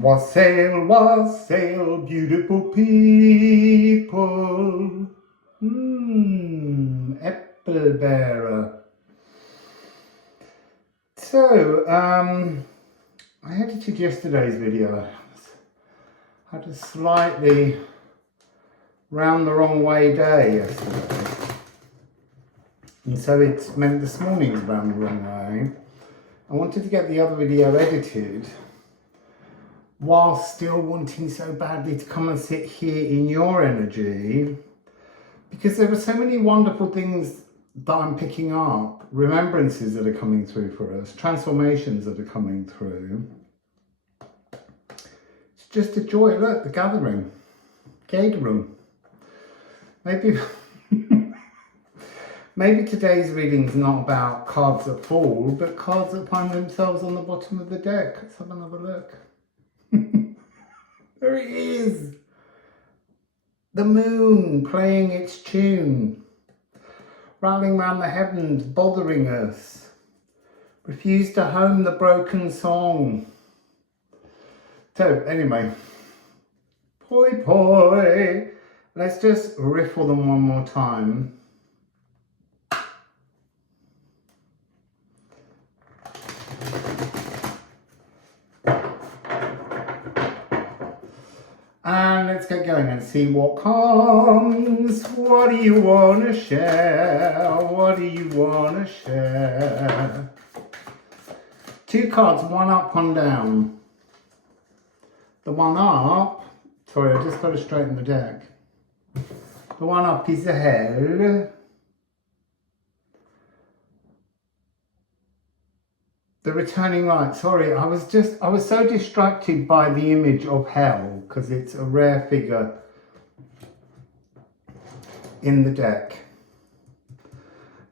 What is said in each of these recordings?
Wassail, wassail, beautiful people. Apple bearer. So, I edited yesterday's video. I had a slightly round the wrong way day yesterday. And so it's meant this morning's round the wrong way. I wanted to get the other video edited while still wanting so badly to come and sit here in your energy, because there are so many wonderful things that I'm picking up, remembrances that are coming through for us, transformations that are coming through. It's just a joy. Look, the gathering, Gate room. Maybe today's reading's not about cards that fall, but cards that find themselves on the bottom of the deck. Let's have another look. There it is. The moon playing its tune, rattling round the heavens, bothering us. Refuse to home the broken song. So anyway, poi poi. Let's just riffle them one more time. And let's get going and see what comes. What do you want to share? What do you want to share? Two cards, one up, one down. The one up, sorry, I just got to straighten the deck. The one up is the hell. The returning light. Sorry, I was so distracted by the image of hell because it's a rare figure in the deck.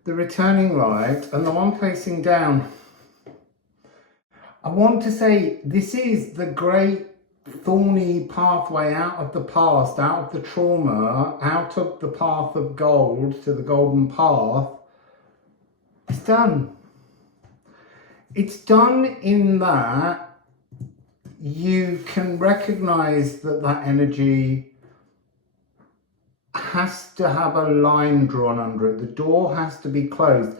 The returning light and the one facing down. I want to say this is the great thorny pathway out of the past, out of the trauma, out of the path of gold to the golden path. It's done. It's done in that you can recognize that that energy has to have a line drawn under it. The door has to be closed.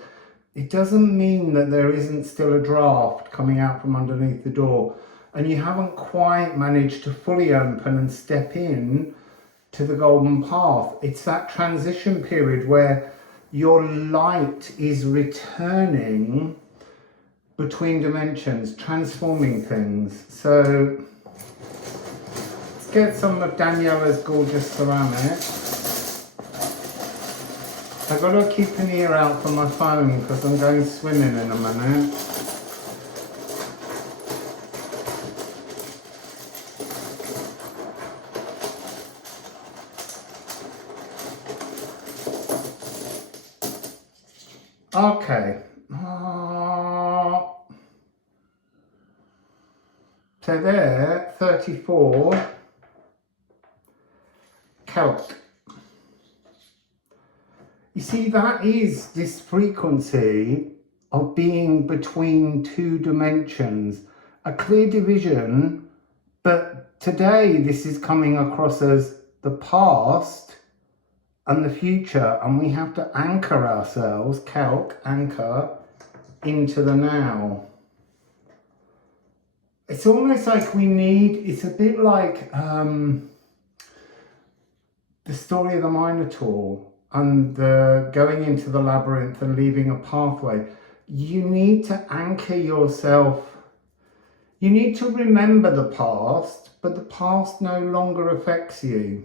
It doesn't mean that there isn't still a draft coming out from underneath the door and you haven't quite managed to fully open and step in to the golden path. It's that transition period where your light is returning between dimensions, transforming things. So let's get some of Daniela's gorgeous ceramic. I've got to keep an ear out for my phone because I'm going swimming in a minute. Okay. So there, 34, Celtic. You see, that is this frequency of being between two dimensions, a clear division, but today this is coming across as the past and the future, and we have to anchor ourselves, anchor, into the now. It's almost like it's a bit like the story of the Minotaur and going into the labyrinth and leaving a pathway. You need to anchor yourself. You need to remember the past, but the past no longer affects you.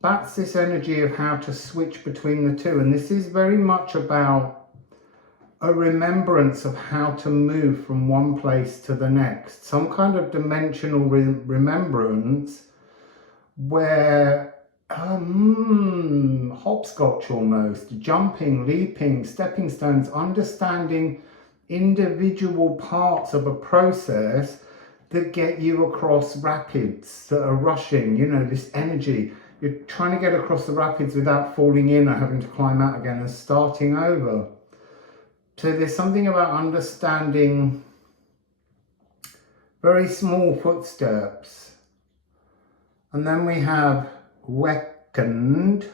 That's this energy of how to switch between the two. And this is very much about a remembrance of how to move from one place to the next. Some kind of dimensional remembrance where hopscotch almost, jumping, leaping, stepping stones, understanding individual parts of a process that get you across rapids that are rushing, you know, this energy. You're trying to get across the rapids without falling in or having to climb out again and starting over. So there's something about understanding very small footsteps. And then we have Weakened.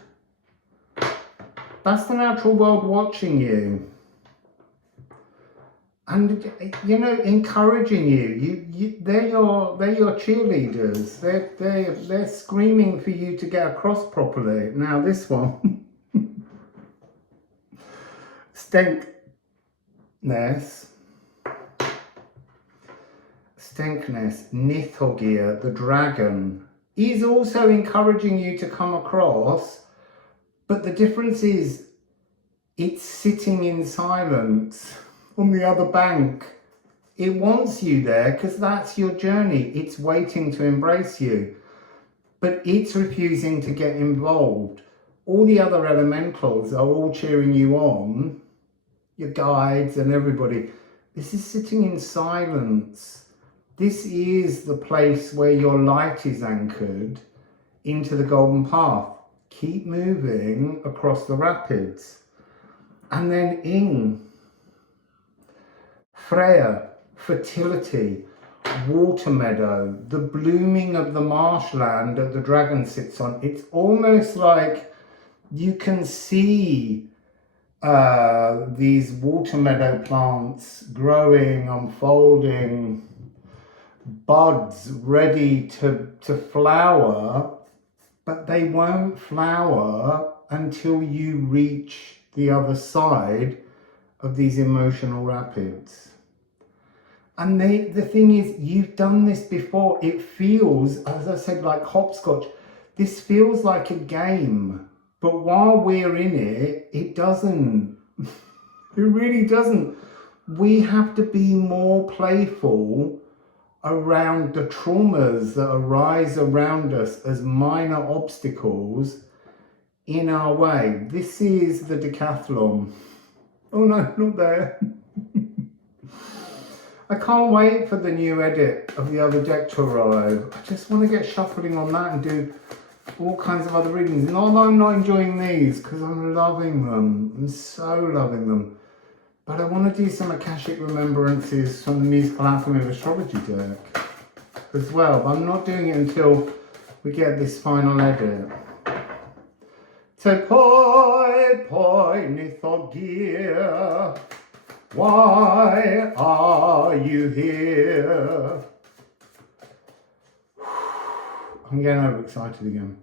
That's the natural world watching you. And, you know, encouraging you. They're your cheerleaders. They're screaming for you to get across properly. Now this one, Stenkness, Nithogir, the dragon, is also encouraging you to come across, but the difference is it's sitting in silence on the other bank. It wants you there because that's your journey. It's waiting to embrace you, but it's refusing to get involved. All the other elementals are all cheering you on, your guides and everybody. This is sitting in silence. This is the place where your light is anchored into the golden path. Keep moving across the rapids. And then in Freya, fertility, water meadow, the blooming of the marshland that the dragon sits on. It's almost like you can see these water meadow plants growing, unfolding, buds ready to flower, but they won't flower until you reach the other side of these emotional rapids. And the thing is, you've done this before. It feels, as I said, like hopscotch. This feels like a game, but while we're in it, it doesn't. It really doesn't. We have to be more playful around the traumas that arise around us as minor obstacles in our way. This is the decathlon. Oh no, not there. I can't wait for the new edit of the other deck to arrive. I just want to get shuffling on that and do all kinds of other readings. Not that I'm not enjoying these, because I'm loving them. I'm so loving them. But I want to do some Akashic Remembrances from the Musical Alchemy of Astrology deck as well. But I'm not doing it until we get this final edit. So, poi Nithogir, why are you here? I'm getting overexcited again.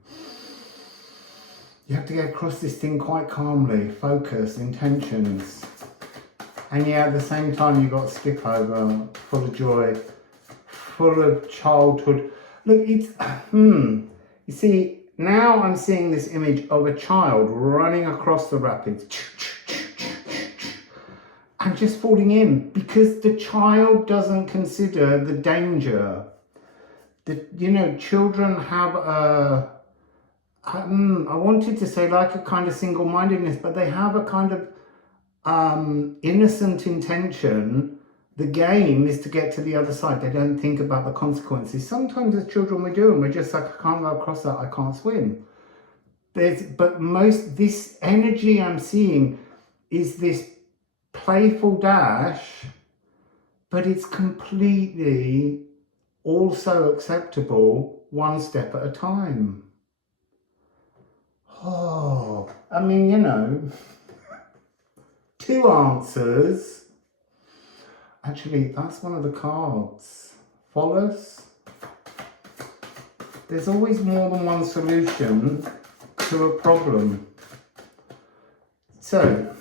You have to get across this thing quite calmly, focus, intentions. And yeah, at the same time, you've got skip over, full of joy, full of childhood. Look, it's, you see, now I'm seeing this image of a child running across the rapids and just falling in because the child doesn't consider the danger. You know, children have a, I wanted to say like a kind of single-mindedness, but they have a kind of innocent intention. The game is to get to the other side. They don't think about the consequences. Sometimes as children we do, and we're just like, I can't go across that, I can't swim. This energy I'm seeing is this playful dash, but it's completely also acceptable one step at a time. Oh, I mean, you know, two answers. Actually, that's one of the cards. Follows. There's always more than one solution to a problem. So,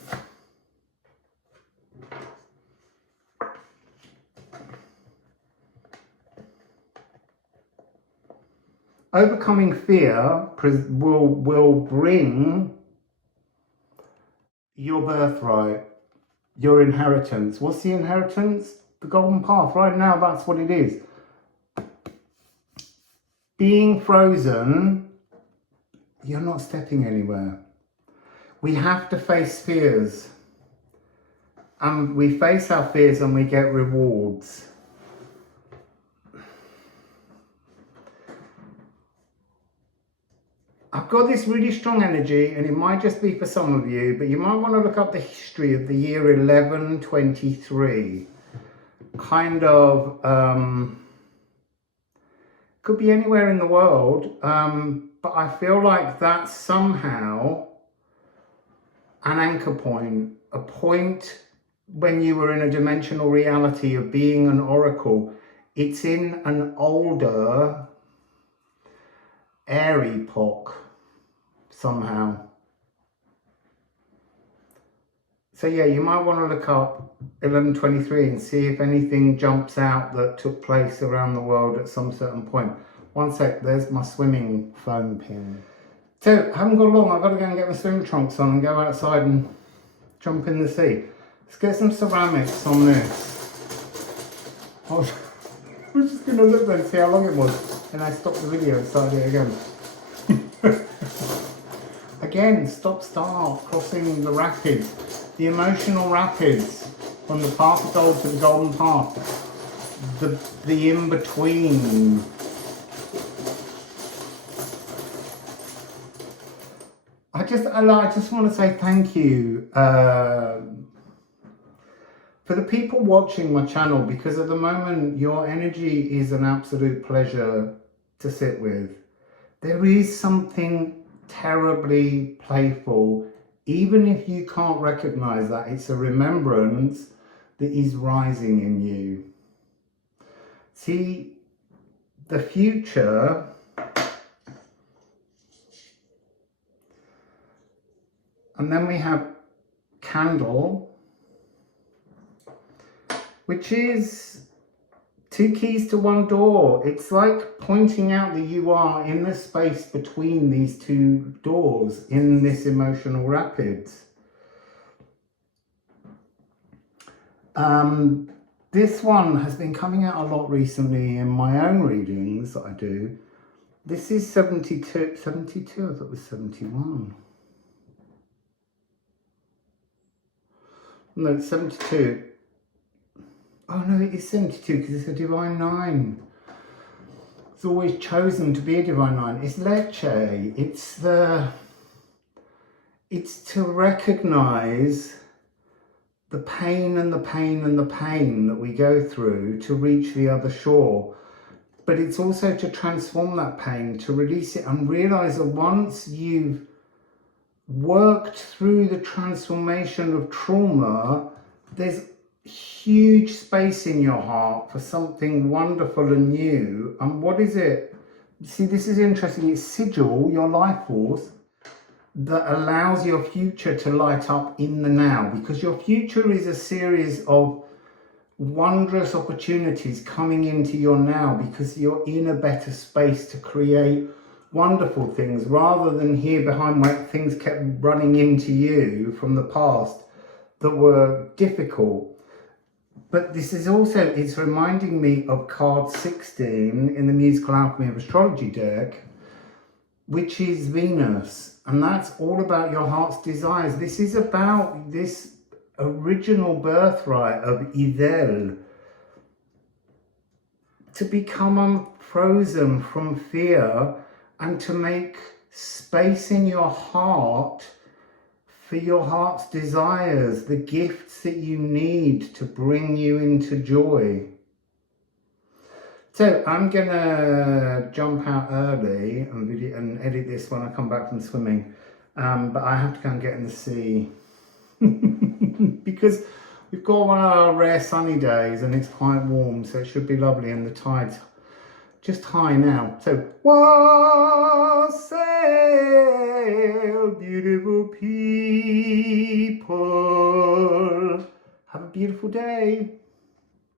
overcoming fear will bring your birthright, your inheritance. What's the inheritance? The golden path. Right now, that's what it is. Being frozen, you're not stepping anywhere. We have to face fears. And we face our fears and we get rewards. I've got this really strong energy, and it might just be for some of you, but you might want to look up the history of the year 1123. Kind of Could be anywhere in the world, but I feel like that's somehow an anchor point, a point when you were in a dimensional reality of being an oracle. It's in an older air epoch somehow. So yeah, you might want to look up 1123 and see if anything jumps out that took place around the world at some certain point. One sec, there's my swimming foam pin. So, I haven't got long, I've got to go and get my swim trunks on and go outside and jump in the sea. Let's get some ceramics on this. I was just going to look there and see how long it was, and I stopped the video and started it again. Again, stop-start, crossing the rapids. The emotional rapids from the path of gold to the golden path, the in-between. I just want to say thank you for the people watching my channel, because at the moment your energy is an absolute pleasure to sit with. There is something terribly playful. Even if you can't recognize that, it's a remembrance that is rising in you. See, the future and then we have candle, which is 2 keys to 1 door. It's like pointing out that you are in the space between these 2 doors in this emotional rapids. This one has been coming out a lot recently in my own readings that I do. This is 72, I thought it was 71. No, it's 72. Oh no, it is 72 because it's a divine 9. It's always chosen to be a divine 9. It's leche. It's to recognize the pain and the pain and the pain that we go through to reach the other shore. But it's also to transform that pain, to release it and realize that once you've worked through the transformation of trauma, there's huge space in your heart for something wonderful and new. And what is it? See, this is interesting. It's sigil, your life force, that allows your future to light up in the now, because your future is a series of wondrous opportunities coming into your now, because you're in a better space to create wonderful things rather than here behind where things kept running into you from the past that were difficult. But this is also, it's reminding me of card 16 in the Musical Alchemy of Astrology deck, which is Venus. And that's all about your heart's desires. This is about this original birthright of Idel, to become unfrozen from fear and to make space in your heart for your heart's desires, the gifts that you need to bring you into joy. So I'm gonna jump out early and edit this when I come back from swimming, but I have to go and get in the sea because we've got one of our rare sunny days and it's quite warm, so it should be lovely, and the tide's just high now. So wassail, beautiful people. Have a beautiful day.